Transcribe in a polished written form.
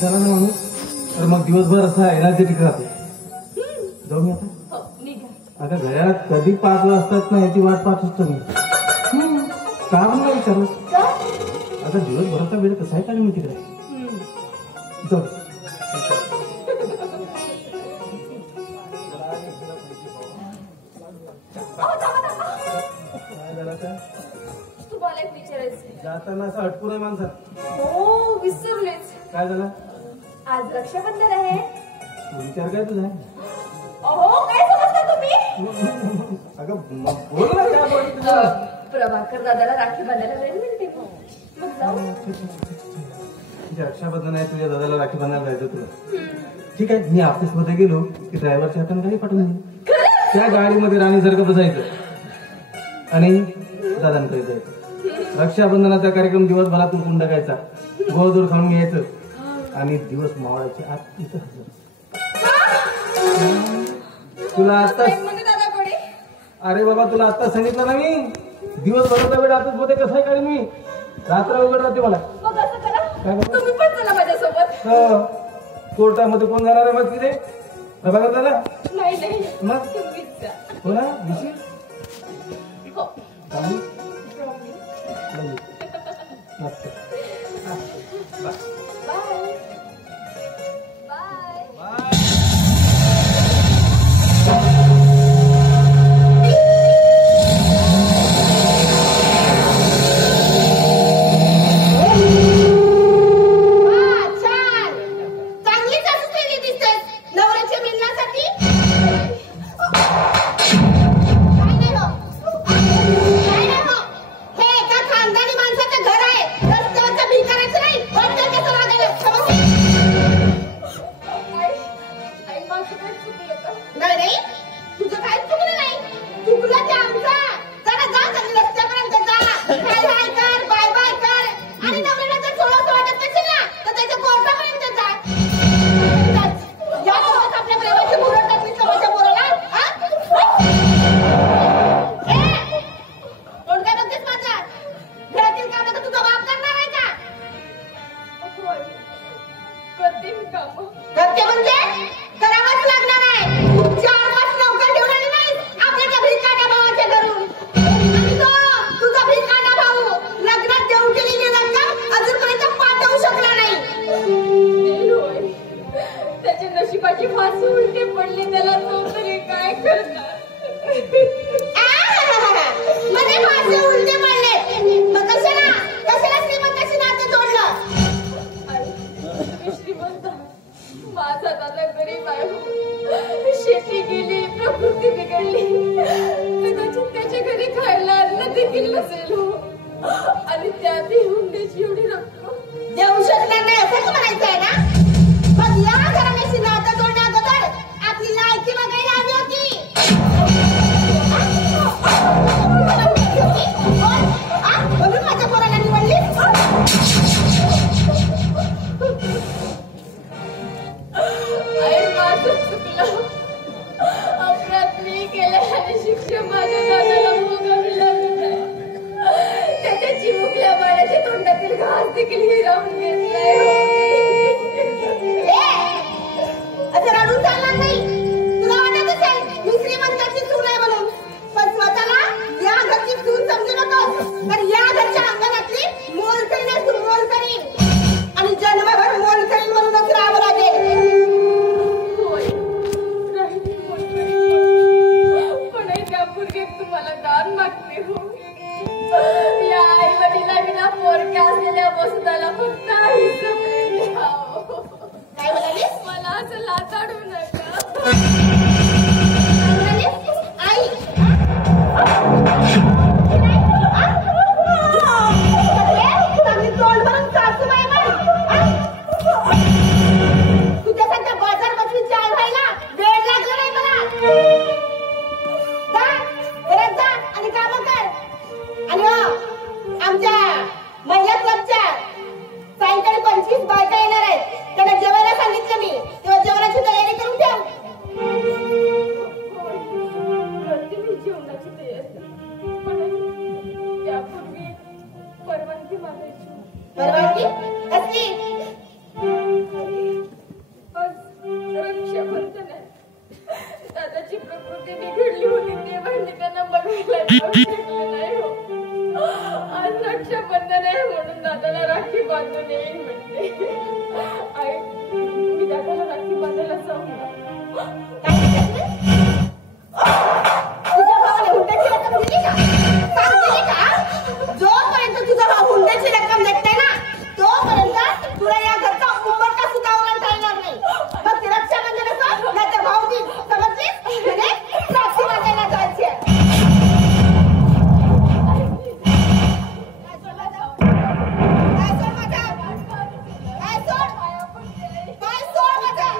झाला ना माणूस तर मग दिवसभर असा एनर्जेटिक राहतो. जाऊ मी आता. आता घरात कधी 5 वाजतात ना याची वाट पाहत असतो मी. का म्हणून विचारलं. आता दिवसभराचा वेळ कसा आहे का मी तिकडे जाऊ. जाताना असं अटकून आहे माणसात. हो विसरलेच. काय झालं. आज रक्षाबंधन आहे. विचार काय तुझा. अहो काय समजता तुम्ही. अगं बोल ना काय बोल तुझं. प्रभाकर दादाला राखी बांधायला वेळ मिळते मग जाऊ. रक्षाबंधन आहे तुझ्या दादाला राखी बांधायला जायचं तुला. ठीक आहे मी ऑफिस मध्ये गेलो की ड्रायव्हरच्या हाताने काही पाठवून देईन. त्या गाडीमध्ये राणीसारखं बसायचं आणि दादांकडे जायचं. रक्षाबंधनाचा कार्यक्रम दिवसभरात उठून टाकायचा. गोळदूर खाऊन घ्यायचं आणि दिवस मावळायचे आत इथं हजर. तुला आता अरे बाबा तुला आता सांगितलं ना मी दिवसभराचा वेळ ऑफिस मध्ये कसा काढीन मी. रात्र उघड राहते मला. तुम्ही पण चला माझ्यासोबत. कोर्टामध्ये कोण जाणार आहे मग तिथे. प्रभाकर दादा नाही नाही मग तुम्हीच जा. हो ना विषय मस्त. Bye bye. महिला क्लबच्या सायंकाळी 25 बायका येणार आहेत. त्यांना जेवायला सांगितलं मी. किती बिघडली होती ते म्हणजे त्यांना बघायला जाऊ शकले नाही हो. आज रक्षाबंधन आहे म्हणून दादाला राखी बांधून येईन म्हणते. आई मी दादाला राखी बांधायला जाऊ ना. तुझ्या भावाने हुंड्याची रक्कम दिली का? सांग दिली का? जोपर्यंत तुझा भाऊ हुंड्याची रक्कम देत नाही ना तोपर्यंत तुला या घरचा उंबरठा सुद्धा ओलांडता येणार नाही. मग ती रक्षाबंधन असो नाही तर भाऊबीज, समजलीस? म्हणजे राखी बांधायला जायची आहे. काय सोड माझा? काय सोड? काय सोड माझा?